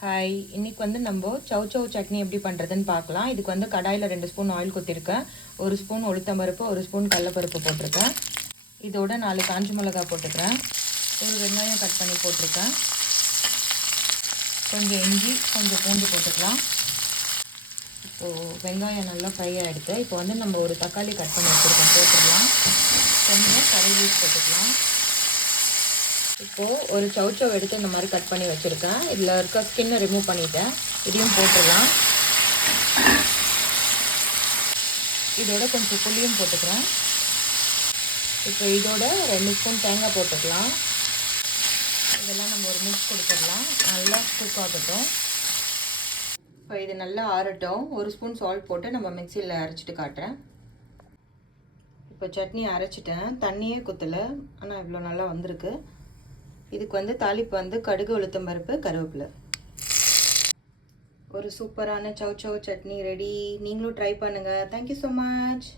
Hi, இன்னைக்கு வந்து நம்ம சவ் சவ் சட்னி எப்படி பண்ணுறதுன்னு பார்க்கலாம். இதுக்கு வந்து கடாயில் 2 ஸ்பூன் ஆயில் கொத்திருக்கேன். 1 ஸ்பூன் உளுத்தம்பருப்பு, 1 ஸ்பூன் கடலப்பருப்பு போட்டிருக்கேன். இதோட 4 காஞ்ச மிளகா போட்டுக்கிறேன். ஒரு வெங்காயம் கட் பண்ணி போட்டிருக்கேன். கொஞ்சம் இஞ்சி, கொஞ்சம் பூண்டு போட்டுக்கலாம். இப்போது வெங்காயம் நல்லா ஃப்ரை ஆகிடுது. இப்போ வந்து நம்ம ஒரு தக்காளி கட் பண்ணி வச்சுருக்கோம், போட்டுடலாம். கொஞ்சம் கறி லீஃப் போட்டுக்கலாம். இப்போது ஒரு சவ் எடுத்து இந்த மாதிரி கட் பண்ணி வச்சுருக்கேன். இதில் இருக்க ஸ்கின்னை ரிமூவ் பண்ணிவிட்டேன். இதையும் போட்டுடலாம். இதோட கொஞ்சம் புளியும் போட்டுக்கிறேன். இப்போ இதோட 2 ஸ்பூன் தேங்காய் போட்டுக்கலாம். இதெல்லாம் நம்ம ஒரு மிக்ஸ் கொடுத்துடலாம். நல்லா குக் ஆகட்டும். இப்போ இது நல்லா ஆறட்டும். 1 ஸ்பூன் சால்ட் போட்டு நம்ம மிக்சியில் அரைச்சிட்டு காட்டுறேன். இப்போ சட்னி அரைச்சிட்டேன். தண்ணியே குத்தலை, ஆனால் இவ்வளோ நல்லா வந்திருக்கு. இதுக்கு வந்து தாளிப்பு வந்து கடுகு, உளுத்தம் பருப்பு, கருவேப்பிலை. ஒரு சூப்பரான சவ் சவ் சட்னி ரெடி. நீங்களும் ட்ரை பண்ணுங்கள். Thank you so much.